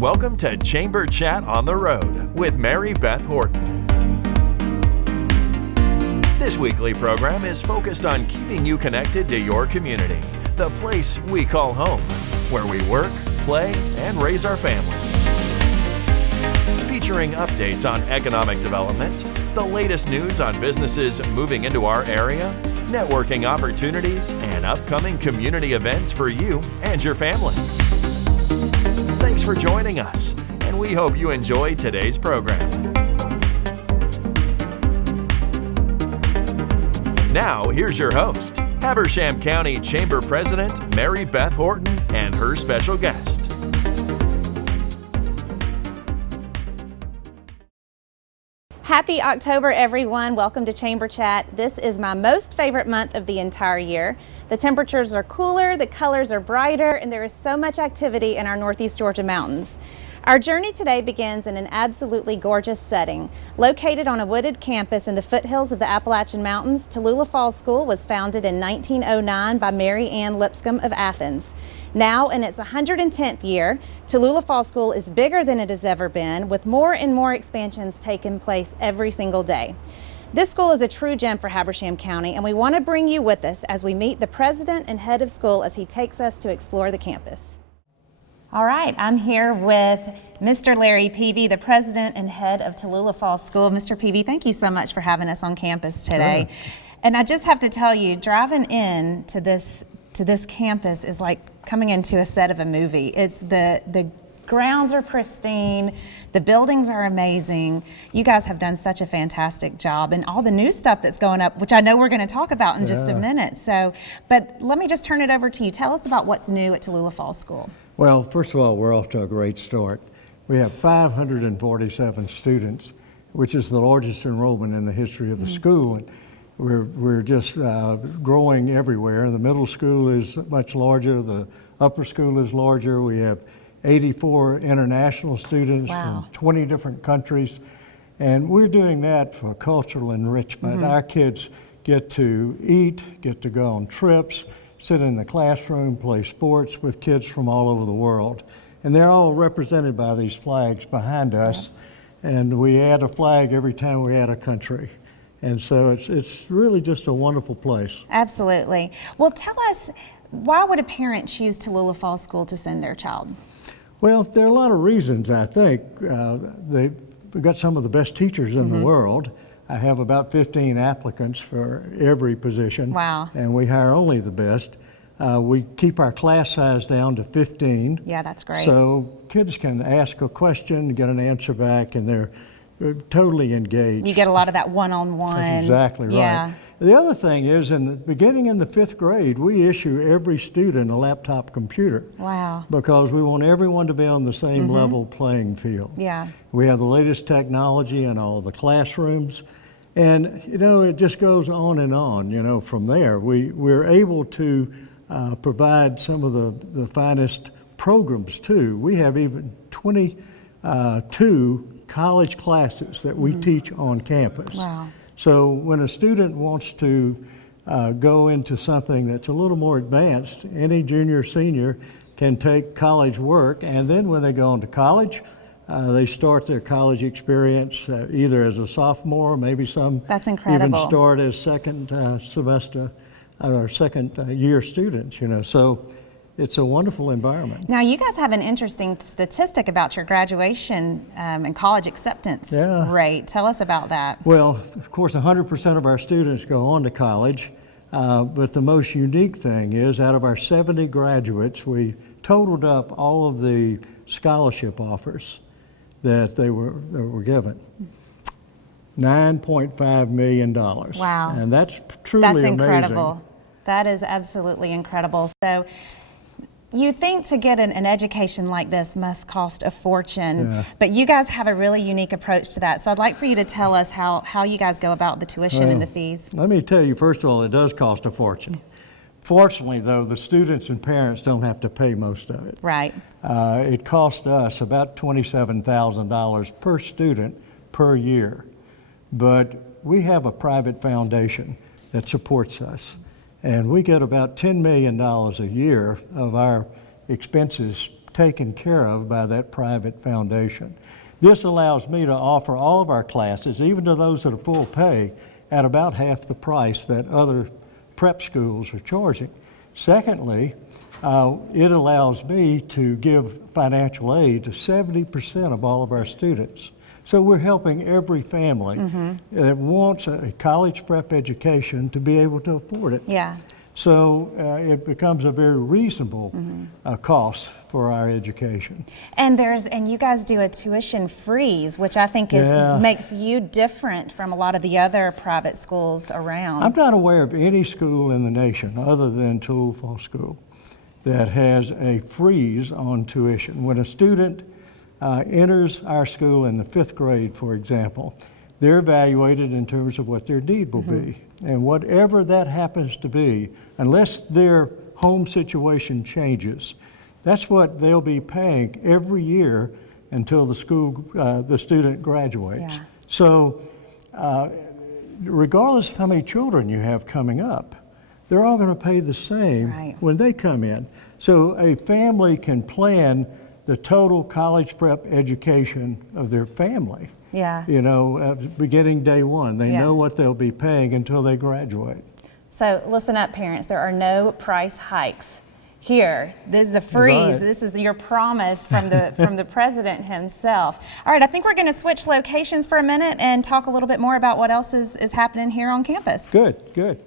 Welcome to Chamber Chat on the Road with Mary Beth Horton. This weekly program is focused on keeping you connected to your community, the place we call home, where we work, play, and raise our families. Featuring updates on economic development, the latest news on businesses moving into our area, networking opportunities, and upcoming community events for you and your family. Thanks for joining us, and we hope you enjoy today's program. Now, here's your host, Habersham County Chamber President Mary Beth Horton and her special guest. Happy October, everyone. Welcome to Chamber Chat. This is my most favorite month of the entire year. The temperatures are cooler, the colors are brighter, and there is so much activity in our Northeast Georgia mountains. Our journey today begins in an absolutely gorgeous setting. Located on a wooded campus in the foothills of the Appalachian Mountains, Tallulah Falls School was founded in 1909 by Mary Ann Lipscomb of Athens. Now in its 110th year, Tallulah Falls School is bigger than it has ever been, with more and more expansions taking place every single day. This school is a true gem for Habersham County, and we want to bring you with us as we meet the president and head of school as he takes us to explore the campus. All right, I'm here with Mr. Larry Peavy, the president and head of Tallulah Falls School. Mr. Peavy, thank you so much for having us on campus today. Sure. And I just have to tell you, driving in to this campus is like coming into a set of a movie. It's the grounds are pristine, the buildings are amazing. You guys have done such a fantastic job, and all the new stuff that's going up, which I know we're going to talk about in just a minute. So, but let me just turn it over to you. Tell us about what's new at Tallulah Falls School. Well, first of all, we're off to a great start. We have 547 students, which is the largest enrollment in the history of the school. And we're just growing everywhere. The middle school is much larger. The upper school is larger. We have 84 international students from 20 different countries. And we're doing that for cultural enrichment. Our kids get to eat, get to go on trips, sit in the classroom, play sports with kids from all over the world. And they're all represented by these flags behind us. And we add a flag every time we add a country. And so it's really just a wonderful place. Absolutely. Well, tell us, why would a parent choose Tallulah Falls School to send their child? Well, there are a lot of reasons, I think. We've got some of the best teachers in the world. I have about 15 applicants for every position. Wow. And we hire only the best. We keep our class size down to 15. Yeah, that's great. So kids can ask a question, get an answer back, and they're totally engaged. You get a lot of that one-on-one. That's exactly right. Yeah. The other thing is, beginning in the 5th grade, we issue every student a laptop computer. Wow. Because we want everyone to be on the same level playing field. Yeah. We have the latest technology in all of the classrooms. And, it just goes on and on, from there. We're able to provide some of the finest programs, too. We have even 22 college classes that we teach on campus. Wow. So when a student wants to go into something that's a little more advanced, any junior, senior can take college work, and then when they go on to college, they start their college experience either as a sophomore, maybe some That's incredible. even start as second semester or second year students, So it's a wonderful environment. Now, you guys have an interesting statistic about your graduation and college acceptance rate. Tell us about that. Well, of course, 100% of our students go on to college, but the most unique thing is out of our 70 graduates, we totaled up all of the scholarship offers that they were given. $9.5 million. Wow. And that's truly amazing. That's incredible. That is absolutely incredible. So, you think to get an education like this must cost a fortune, but you guys have a really unique approach to that. So I'd like for you to tell us how you guys go about the tuition and the fees. Let me tell you, first of all, it does cost a fortune. Fortunately, though, the students and parents don't have to pay most of it. Right. It cost us about $27,000 per student per year. But we have a private foundation that supports us. And we get about $10 million a year of our expenses taken care of by that private foundation. This allows me to offer all of our classes, even to those that are full pay, at about half the price that other prep schools are charging. Secondly, it allows me to give financial aid to 70% of all of our students. So we're helping every family that wants a college prep education to be able to afford it. Yeah. So it becomes a very reasonable cost for our education. And you guys do a tuition freeze, which I think makes you different from a lot of the other private schools around. I'm not aware of any school in the nation other than Tallulah Falls School that has a freeze on tuition. When a student enters our school in the 5th grade, for example, they're evaluated in terms of what their need will be. And whatever that happens to be, unless their home situation changes, that's what they'll be paying every year until the student graduates. Yeah. So regardless of how many children you have coming up, they're all going to pay the same when they come in. So a family can plan the total college prep education of their family. Yeah. You know, beginning day one. They know what they'll be paying until they graduate. So listen up, parents. There are no price hikes here. This is a freeze. Right. This is your promise from the from the president himself. All right, I think we're going to switch locations for a minute and talk a little bit more about what else is happening here on campus. Good, good.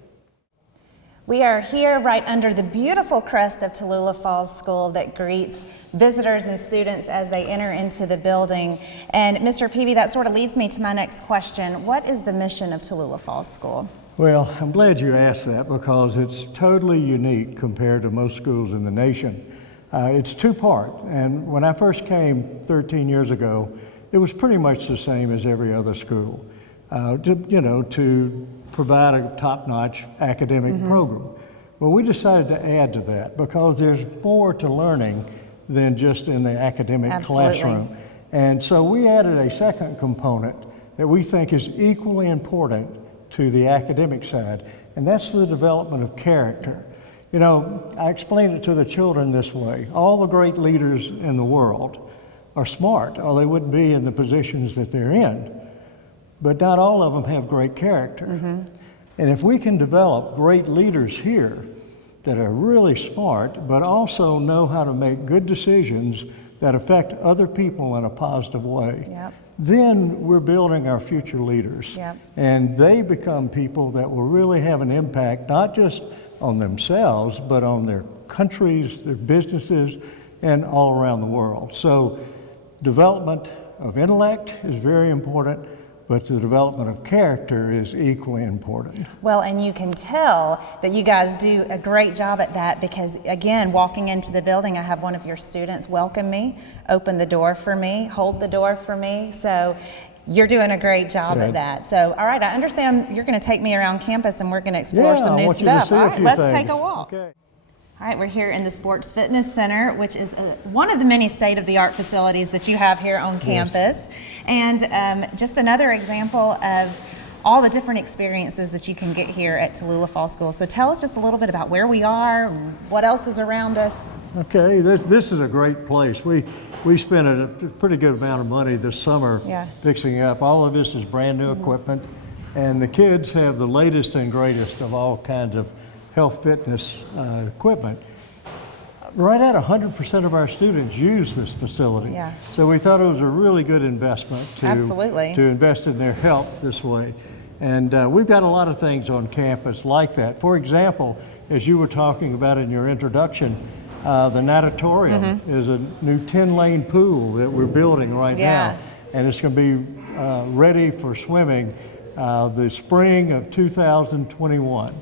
We are here right under the beautiful crest of Tallulah Falls School that greets visitors and students as they enter into the building. And Mr. Peavy, that sort of leads me to my next question. What is the mission of Tallulah Falls School? Well, I'm glad you asked that because it's totally unique compared to most schools in the nation. It's two-part, and when I first came 13 years ago, it was pretty much the same as every other school. To provide a top-notch academic program. Well, we decided to add to that because there's more to learning than just in the academic classroom. And so we added a second component that we think is equally important to the academic side, and that's the development of character. You know, I explain it to the children this way. All the great leaders in the world are smart, or they wouldn't be in the positions that they're in. But not all of them have great character. And if we can develop great leaders here that are really smart, but also know how to make good decisions that affect other people in a positive way, then we're building our future leaders. And they become people that will really have an impact, not just on themselves, but on their countries, their businesses, and all around the world. So development of intellect is very important, but the development of character is equally important. Well, and you can tell that you guys do a great job at that because, again, walking into the building, I have one of your students welcome me, open the door for me, hold the door for me. So you're doing a great job at that. So, all right, I understand you're going to take me around campus and we're going to explore some new stuff. All right, let's take a walk. Okay. All right, we're here in the Sports Fitness Center, which is one of the many state-of-the-art facilities that you have here on campus. And just another example of all the different experiences that you can get here at Tallulah Falls School. So tell us just a little bit about where we are, what else is around us. Okay, this is a great place. We spent a pretty good amount of money this summer fixing it up. All of this is brand new equipment, and the kids have the latest and greatest of all kinds of health fitness equipment. Right at 100% of our students use this facility. So we thought it was a really good investment to invest in their health this way. And we've got a lot of things on campus like that. For example, as you were talking about in your introduction, the natatorium is a new 10-lane pool that we're building right now. And it's going to be ready for swimming the spring of 2021.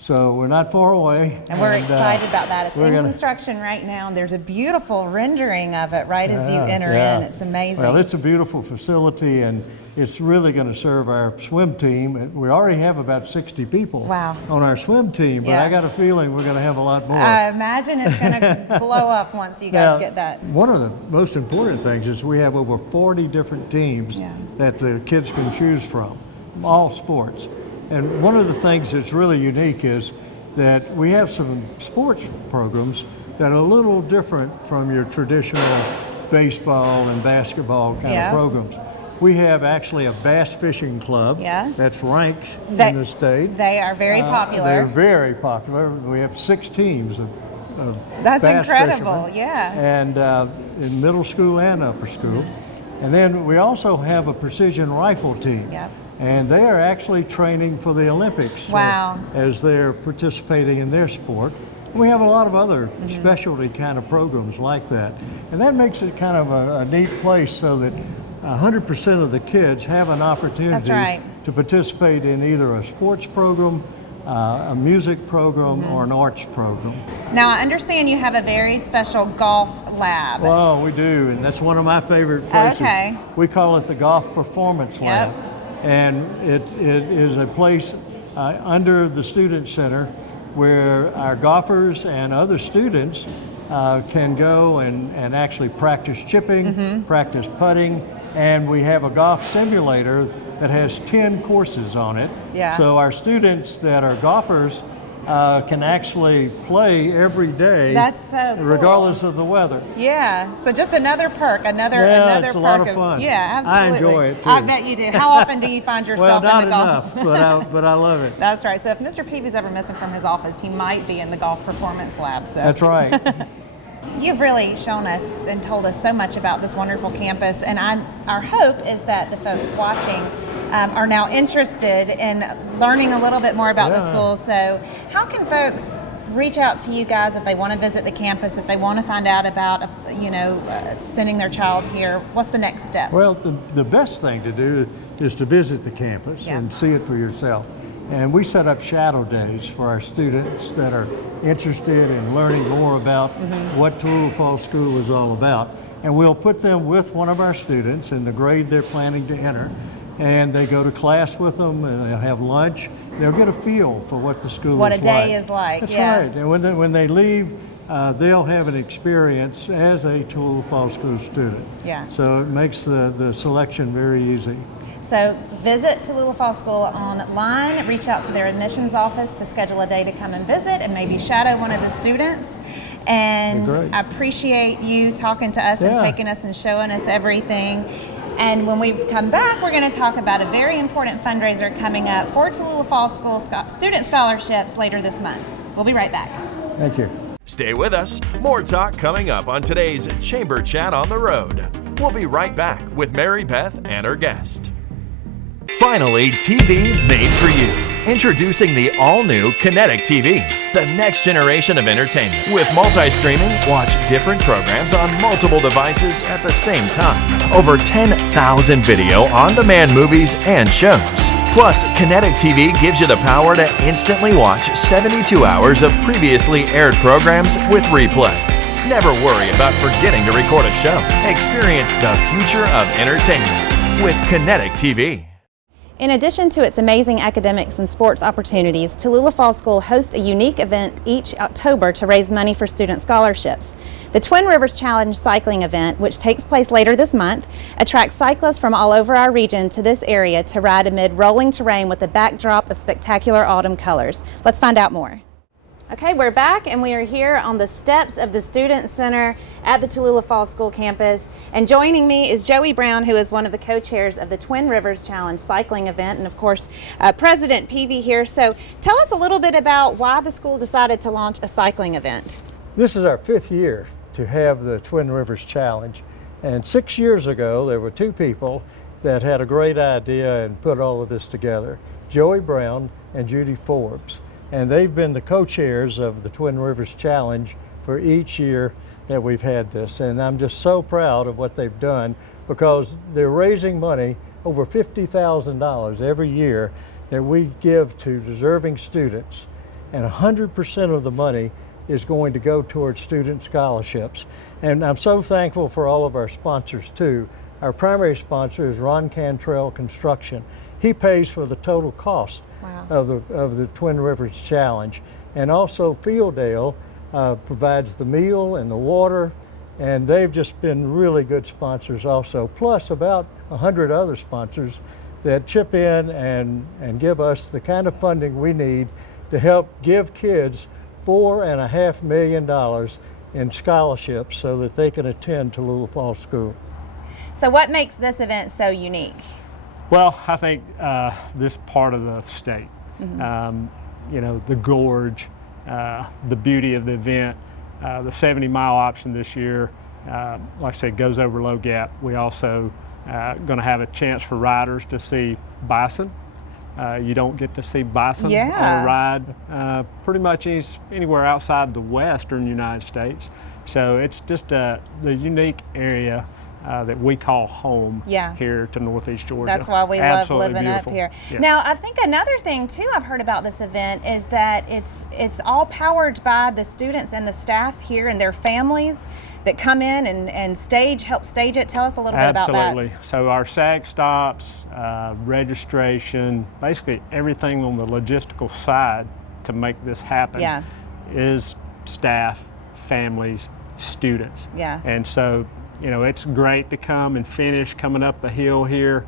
So we're not far away. And we're excited about that. It's in construction right now. And there's a beautiful rendering of it right as you enter in. It's amazing. Well, it's a beautiful facility, and it's really going to serve our swim team. We already have about 60 people on our swim team, but I got a feeling we're going to have a lot more. I imagine it's going to blow up once you guys get that. One of the most important things is we have over 40 different teams that the kids can choose from. All sports. And one of the things that's really unique is that we have some sports programs, that are a little different from your traditional baseball and basketball kind of programs. We have actually a bass fishing club that's ranked in the state. They are very popular. They're very popular. We have 6 teams of That's bass incredible, fishermen, yeah. and in middle school and upper school. And then we also have a precision rifle team. Yep. And they are actually training for the Olympics as they're participating in their sport. We have a lot of other specialty kind of programs like that. And that makes it kind of a neat place so that 100% of the kids have an opportunity to participate in either a sports program, a music program, or an arts program. Now, I understand you have a very special golf lab. Well, we do, and that's one of my favorite places. Okay. We call it the Golf Performance Lab. And it is a place under the Student Center where our golfers and other students can go and actually practice chipping, practice putting, and we have a golf simulator that has 10 courses on it. So our students that are golfers can actually play every day. That's so cool. Regardless of the weather. Yeah, so just another perk, another it's perk a lot of fun. Yeah, absolutely. I enjoy it too. I bet you do. How often do you find yourself well, not in the golf? enough, but I love it. That's right. So if Mr. Peavy's ever missing from his office, he might be in the golf performance lab. So that's right. You've really shown us and told us so much about this wonderful campus, and our hope is that the folks watching are now interested in learning a little bit more about the school. So how can folks reach out to you guys if they want to visit the campus, if they want to find out about, sending their child here? What's the next step? Well, the best thing to do is to visit the campus and see it for yourself. And we set up shadow days for our students that are interested in learning more about what Tallulah Falls School is all about. And we'll put them with one of our students in the grade they're planning to enter, and they go to class with them, and they'll have lunch. They'll get a feel for what the school is like. What a day is like. That's right. And when they leave, they'll have an experience as a Tallulah Falls School student. So it makes the selection very easy. So visit Tallulah Falls School online, reach out to their admissions office to schedule a day to come and visit and maybe shadow one of the students. And I appreciate you talking to us and taking us and showing us everything. And when we come back, we're going to talk about a very important fundraiser coming up for Tallulah Falls School student scholarships later this month. We'll be right back. Thank you. Stay with us. More talk coming up on today's Chamber Chat on the Road. We'll be right back with Mary Beth and her guest. Finally, TV made for you. Introducing the all-new Kinetic TV, the next generation of entertainment. With multi-streaming, watch different programs on multiple devices at the same time. Over 10,000 video on-demand movies and shows. Plus, Kinetic TV gives you the power to instantly watch 72 hours of previously aired programs with replay. Never worry about forgetting to record a show. Experience the future of entertainment with Kinetic TV. In addition to its amazing academics and sports opportunities, Tallulah Falls School hosts a unique event each October to raise money for student scholarships. The Twin Rivers Challenge cycling event, which takes place later this month, attracts cyclists from all over our region to this area to ride amid rolling terrain with a backdrop of spectacular autumn colors. Let's find out more. Okay, we're back and we are here on the steps of the Student Center at the Tallulah Falls School campus. And joining me is Joey Brown, who is one of the co-chairs of the Twin Rivers Challenge cycling event, and of course, President Peavy here. So tell us a little bit about why the school decided to launch a cycling event. This is our 5th year to have the Twin Rivers Challenge. And 6 years ago, there were 2 people that had a great idea and put all of this together, Joey Brown and Judy Forbes. And they've been the co-chairs of the Twin Rivers Challenge for each year that we've had this. And I'm just so proud of what they've done because they're raising money, over $50,000 every year that we give to deserving students. And 100% of the money is going to go towards student scholarships. And I'm so thankful for all of our sponsors too. Our primary sponsor is Ron Cantrell Construction. He pays for the total cost of the Twin Rivers Challenge. And also Fieldale provides the meal and the water, and they've just been really good sponsors also, plus about 100 other sponsors that chip in and give us the kind of funding we need to help give kids $4.5 million in scholarships so that they can attend Tallulah Falls School. So what makes this event so unique? Well, I think this part of the state, you know, the gorge, the beauty of the event, the 70-mile option this year, like I said, goes over Low Gap. We also going to have a chance for riders to see bison. You don't get to see bison on a ride pretty much anywhere outside the western United States. So it's just the unique area that we call home here to Northeast Georgia. That's why we Absolutely love living beautiful. up here. Yeah. Now, I think another thing too I've heard about this event is that it's all powered by the students and the staff here and their families that come in and help stage it. Tell us a little bit about that. Absolutely. So our SAG stops, registration, basically everything on the logistical side to make this happen is staff, families, students. Yeah. And so, you know, it's great to come and finish coming up the hill here.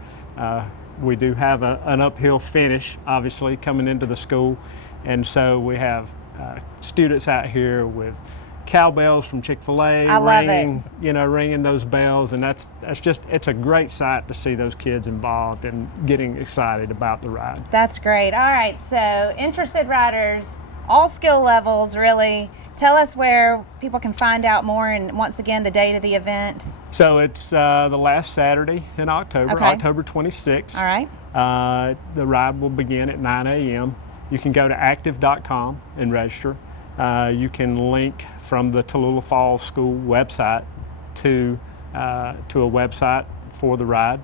We do have an uphill finish, obviously, coming into the school. And so we have students out here with cowbells from Chick-fil-A ringing those bells, and that's just, it's a great sight to see those kids involved and getting excited about the ride. That's great. All right, so interested riders, all skill levels, really. Tell us where people can find out more, and once again, the date of the event. So it's the last Saturday in October, October 26th. All right. The ride will begin at 9 a.m. You can go to active.com and register. You can link from the Tallulah Falls School website to a website for the ride.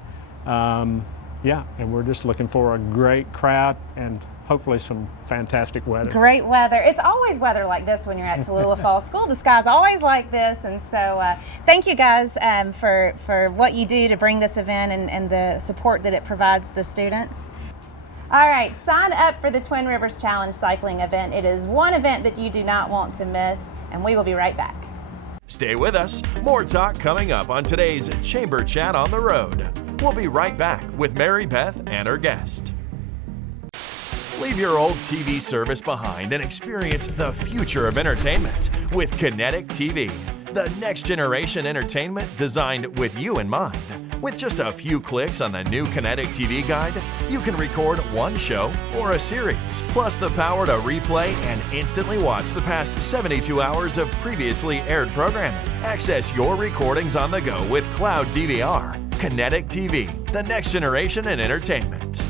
And we're just looking for a great crowd and hopefully some fantastic weather. Great weather. It's always weather like this when you're at Tallulah Falls School. The sky's always like this, and so thank you guys for what you do to bring this event and the support that it provides the students. All right, sign up for the Twin Rivers Challenge cycling event. It is one event that you do not want to miss, and we will be right back. Stay with us. More talk coming up on today's Chamber Chat on the Road. We'll be right back with Mary Beth and her guest. Leave your old TV service behind and experience the future of entertainment with Kinetic TV, the next generation entertainment designed with you in mind. With just a few clicks on the new Kinetic TV guide, you can record one show or a series, plus the power to replay and instantly watch the past 72 hours of previously aired programming. Access your recordings on the go with Cloud DVR. Kinetic TV, the next generation in entertainment.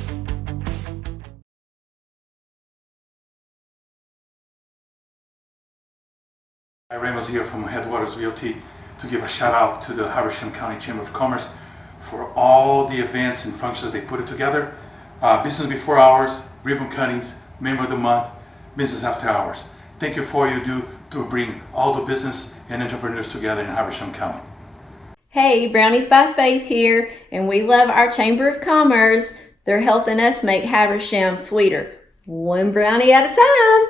Hi, Ramos here from Headwaters Realty to give a shout out to the Habersham County Chamber of Commerce for all the events and functions they put it together. Business before hours, ribbon cuttings, member of the month, business after hours. Thank you for what you do to bring all the business and entrepreneurs together in Habersham County. Hey, Brownies by Faith here, and we love our Chamber of Commerce. They're helping us make Habersham sweeter, one brownie at a time.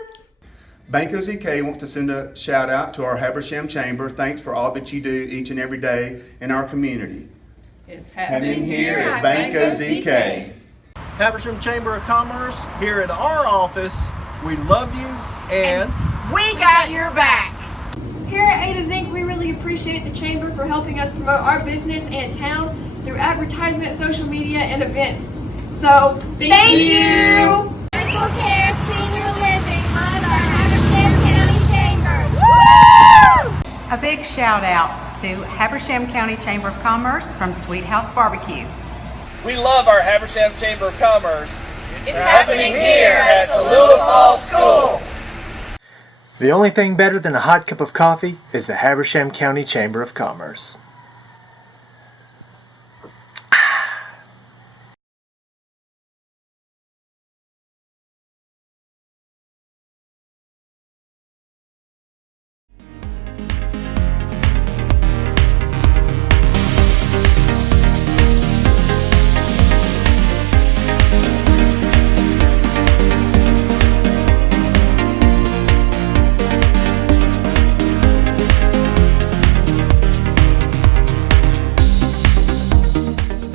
Banco ZK wants to send a shout out to our Habersham Chamber. Thanks for all that you do each and every day in our community. It's happening here at Banco ZK. Habersham Chamber of Commerce, here at our office, we love you and we got your back. Here at Ada's Inc., we really appreciate the Chamber for helping us promote our business and town through advertisement, social media, and events. So, thank you! Personal care, senior living, mother, Habersham County Chamber. Woo! A big shout out to Habersham County Chamber of Commerce from Sweet House Barbecue. we love our Habersham Chamber of Commerce. It's happening here at Tallulah Falls School. The only thing better than a hot cup of coffee is the Habersham County Chamber of Commerce.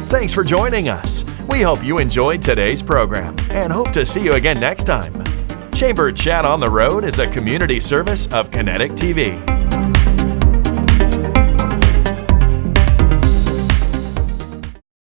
Thanks for joining us. We hope you enjoyed today's program and hope to see you again next time. Chamber Chat on the Road is a community service of Kinetic TV.